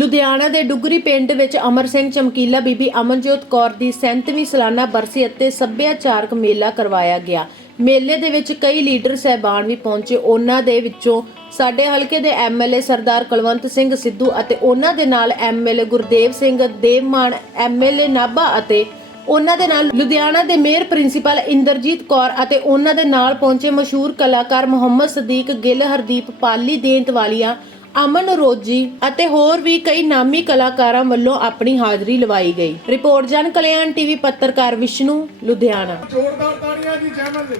ਲੁਧਿਆਣਾ ਦੇ ਡੁਗਰੀ ਪਿੰਡ ਵਿੱਚ ਅਮਰ ਸਿੰਘ ਚਮਕੀਲਾ ਬੀਬੀ ਅਮਨਜੋਤ ਕੌਰ ਦੀ 37ਵੀਂ ਸਾਲਾਨਾ ਬਰਸੀ ਅਤੇ ਸੱਭਿਆਚਾਰਕ ਮੇਲਾ ਕਰਵਾਇਆ ਗਿਆ। ਮੇਲੇ ਦੇ ਵਿੱਚ ਕਈ ਲੀਡਰ ਸਹਿਬਾਨ ਵੀ ਪਹੁੰਚੇ। ਉਹਨਾਂ ਦੇ ਵਿੱਚੋਂ ਸਾਡੇ ਹਲਕੇ ਦੇ ਐਮਐਲਏ ਸਰਦਾਰ ਕੁਲਵੰਤ ਸਿੰਘ ਸਿੱਧੂ ਅਤੇ ਉਹਨਾਂ ਦੇ ਨਾਲ ਐਮਐਲਏ ਗੁਰਦੇਵ ਸਿੰਘ ਦੇਵਮਾਨ ਐਮਐਲਏ ਨਾਭਾ ਅਤੇ ਉਹਨਾਂ ਦੇ ਨਾਲ ਲੁਧਿਆਣਾ ਦੇ ਮੇਅਰ ਪ੍ਰਿੰਸੀਪਲ ਇੰਦਰਜੀਤ ਕੌਰ ਅਤੇ ਉਹਨਾਂ ਦੇ ਨਾਲ ਪਹੁੰਚੇ ਮਸ਼ਹੂਰ ਕਲਾਕਾਰ ਮੁਹੰਮਦ ਸਦੀਕ, ਗਿੱਲ, ਹਰਦੀਪ ਪਾਲੀ ਦੇਂਤ ਵਾਲੀਆਂ ਅਮਨ ਰੋਜੀ ਅਤੇ ਹੋਰ ਵੀ ਕਈ ਨਾਮੀ ਕਲਾਕਾਰਾਂ ਵੱਲੋਂ ਆਪਣੀ ਹਾਜ਼ਰੀ ਲਵਾਈ ਗਈ। ਰਿਪੋਰਟ ਜਨ ਕਲਿਆਣ ਟੀਵੀ ਪੱਤਰਕਾਰ ਵਿਸ਼ਨੂੰ ਲੁਧਿਆਣਾ। ਜ਼ੋਰਦਾਰ ਤਾੜੀਆਂ ਜੀ ਜੈਮਲ ਦੇ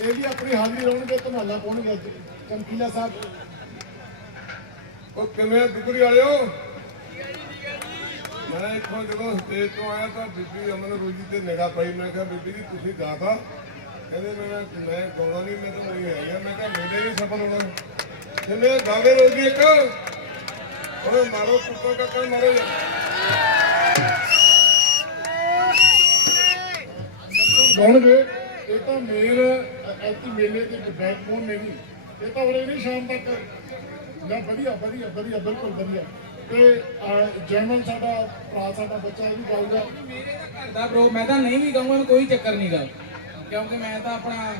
ਇਹ ਵੀ ਆਪਣੀ ਹਾਜ਼ਰੀ ਲਾਉਣਗੇ ਧਮਾਲਾ ਪਾਉਣਗੇ ਅੱਜ। ਚਮਕੀਲਾ ਸਾਹਿਬ। ਉਹ ਕਿਵੇਂ ਦੁਗਰੀ ਵਾਲਿਓ? ਮੈਂ ਇੱਥੋਂ ਜਦੋਂ ਸਟੇਜ ਤੋਂ ਆਇਆ ਤਾਂ ਬੀਬੀ ਅਮਨ ਰੋਜੀ ਤੇ ਨਿਗਾਹ ਪਈ। ਮੈਂ ਕਿਹਾ ਬੀਬੀ ਜੀ ਤੁਸੀਂ ਗਾਤਾ ਕਹਿੰਦੇ ਮੈਂ ਮੈਂ ਗਾਉਣਾ ਨਹੀਂ ਮੈਂ ਤਾਂ ਨਹੀਂ ਆਇਆ। ਮੈਂ ਕਿਹਾ ਮੇਰੇ ਨਹੀਂ ਸਫਲ ਹੋਣਾ। ਤੇ ਮੈਂ ਗਾਵੇ ਰੋਜੀ ਇੱਕ। ਓਏ ਮਾਰੋ ਕੁੱਤਾ ਕੱਕਾ ਮਾਰੋ ਯਾਰ। ਗਾਉਣਗੇ। ਇਹ ਤਾਂ ਮੇਰ ਐਤੀ ਮੇਲੇ ਦੇ ਬੈਕਬੋਨ ਨੇ ਜੀ ਇਹ ਤਾਂ ਉਰੇ ਨਹੀਂ ਸ਼ਾਮ ਤੱਕ। ਨਾ ਵਧੀਆ ਵਧੀਆ ਵਧੀਆ ਬਿਲਕੁਲ ਵਧੀਆ। ਤੇ ਅਹ, ਜੈਮਲ ਸਾਡਾ ਭਰਾ ਸਾਡਾ ਬੱਚਾ ਇਹ ਵੀ ਗਾਊਗਾ। ਘਰ ਦਾ ਬ్రో ਮੈਂ ਤਾਂ ਨਹੀਂ ਵੀ ਕਹੂੰਗਾ ਕੋਈ ਚੱਕਰ ਨਹੀਂਗਾ ਕਿਉਂਕਿ ਮੈਂ ਤਾਂ ਆਪਣਾ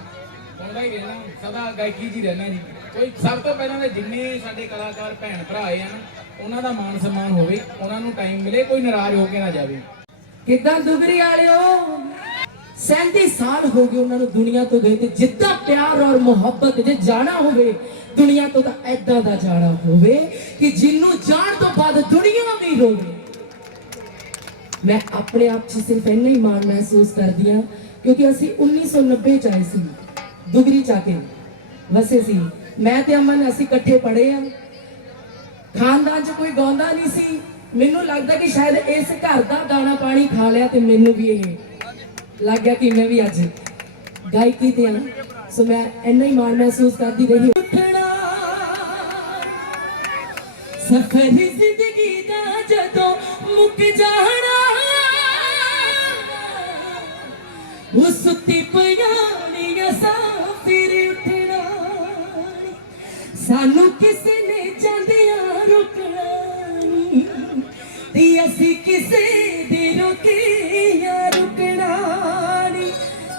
ਗਾਉਂਦਾ ਹੀ ਰਹਿਣਾ ਸਦਾ ਗਾਇਕੀ 'ਚ ਰਹਿਣਾ ਜੀ। ਕੋਈ ਸਭ ਤੋਂ ਪਹਿਲਾਂ ਤਾਂ ਜਿੰਨੇ ਸਾਡੇ ਕਲਾਕਾਰ ਭੈਣ ਭਰਾ ਆਏ ਆ ਉਹਨਾਂ ਦਾ ਮਾਣ ਸਨਮਾਨ ਹੋਵੇ, ਉਹਨਾਂ ਨੂੰ ਟਾਈਮ ਮਿਲੇ, ਕੋਈ ਨਾਰਾਜ਼ ਹੋ ਕੇ ਨਾ ਜਾਵੇ। ਕਿੱਦਾਂ ਦੁਗਰੀ ਵਾਲਿਓ? 37 ਸਾਲ ਹੋ ਗਏ ਉਹਨਾਂ ਨੂੰ ਦੁਨੀਆ ਤੋਂ ਗਏ ਤੇ ਜਿੱਦਾਂ ਪਿਆਰ ਔਰ ਮੁਹੱਬਤ ਜੇ ਜਾਣਾ ਹੋਵੇ, ਦੁਨੀਆ ਤੋਂ ਤਾਂ ਐਦਾਂ ਦਾ ਜਾਣਾ ਹੋਵੇ ਕਿ ਜਿੰਨੂੰ ਜਾਣ ਤੋਂ ਬਾਅਦ ਦੁਨੀਆ ਵੀ ਰੋਵੇ ਮੈਂ ਆਪਣੇ ਆਪ 'ਚ ਸਿਰਫ ਇੰਨਾ ਹੀ ਮਾਣ ਮਹਿਸੂਸ ਕਰਦੀ ਹਾਂ, ਕਿਉਂਕਿ ਅਸੀਂ 1990 ਚ ਆਏ ਸੀ। ਦੁਗਰੀ ਚ ਕੇ ਵਸੇ ਸੀ, ਮੈਂ ਤੇ ਅਮਨ ਅਸੀਂ ਇਕੱਠੇ ਪੜ੍ਹੇ ਆ। ਖਾਨਦਾਨ 'ਚ ਕੋਈ ਗਾਉਂਦਾ ਨਹੀਂ ਸੀ। ਮੈਨੂੰ ਲੱਗਦਾ ਕਿ ਸ਼ਾਇਦ ਇਸ ਘਰ ਦਾ ਦਾਣਾ ਪਾਣੀ ਖਾ ਲਿਆ ਤੇ ਮੈਨੂੰ ਵੀ ਇਹ ਲੱਗ ਗਿਆ ਕਿ ਮੈਂ ਵੀ ਅੱਜ ਗਾਇਕੀ ਤੇ ਆ। ਸੋ ਮੈਂ ਇੰਨਾ ਹੀ ਮਾਣ ਮਹਿਸੂਸ ਕਰਦੀ ਰਹੀ। ਉੱਠਣਾ, ਸਫਰ ਜ਼ਿੰਦਗੀ ਦਾ ਜਦੋਂ ਮੁੱਕ ਜਾਣਾ ਸਾਨੂੰ ਕਿਸੇ ਨੇ ਜਾਂਦਿਆਂ ਰੁਕਣਾ ਨੀ ਤੇ ਅਸੀਂ ਕਿਸੇ ਦੇ ਰੁਕੀਆਂ ਰੁਕਣਾ ਨੀ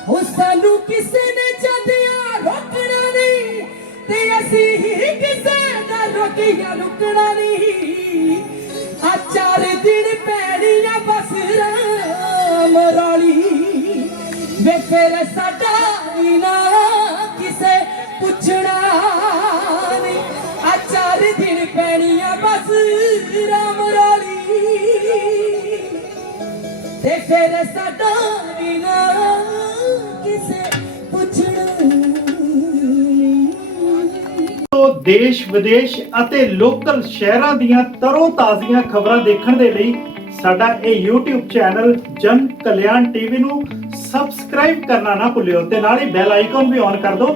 ਉਹ ਸਾਨੂੰ ਕਿਸੇ ਨੇ ਜਾਂਦਿਆਂ ਰੋਕਣਾ ਨਹੀਂ। ਤੇ ਅਸੀਂ ਹੀ ਕਿਸੇ ਦਾ ਰੁਕੀਆਂ ਰੁਕਣਾ ਨਹੀਂ। ਆ ਚਾਰ ਦਿਨ ਪੈਣੀਆਂ ਬਸ ਰਾਮ ਰਾਲੀ ਵੇ ਫਿਰ ਸਾਡਾ ਵੀ ਨਾ ਕਿਸੇ ਪੁੱਛਣਾ। ਬਸ ਰਾਮ ਰਾਲੀ ਤੇ ਫਿਰ ਸਾਡਾ ਵੀ ਨਾ ਕਿਸੇ ਪੁੱਛਣਾ ਦੇਸ਼, ਵਿਦੇਸ਼ ਅਤੇ ਲੋਕਲ ਸ਼ਹਿਰਾਂ ਦੀਆਂ ਤਰੋ ਤਾਜ਼ੀਆਂ ਖਬਰਾਂ ਦੇਖਣ ਦੇ ਲਈ ਸਾਡਾ ਇਹ YouTube ਚੈਨਲ ਜਨ ਕਲਿਆਣ ਟੀਵੀ ਨੂੰ ਸਬਸਕ੍ਰਾਈਬ ਕਰਨਾ ਨਾ ਭੁੱਲਿਓ ਤੇ ਨਾਲ ਹੀ ਬੈਲ ਆਈਕਨ ਵੀ ਔਨ ਕਰ ਦਿਓ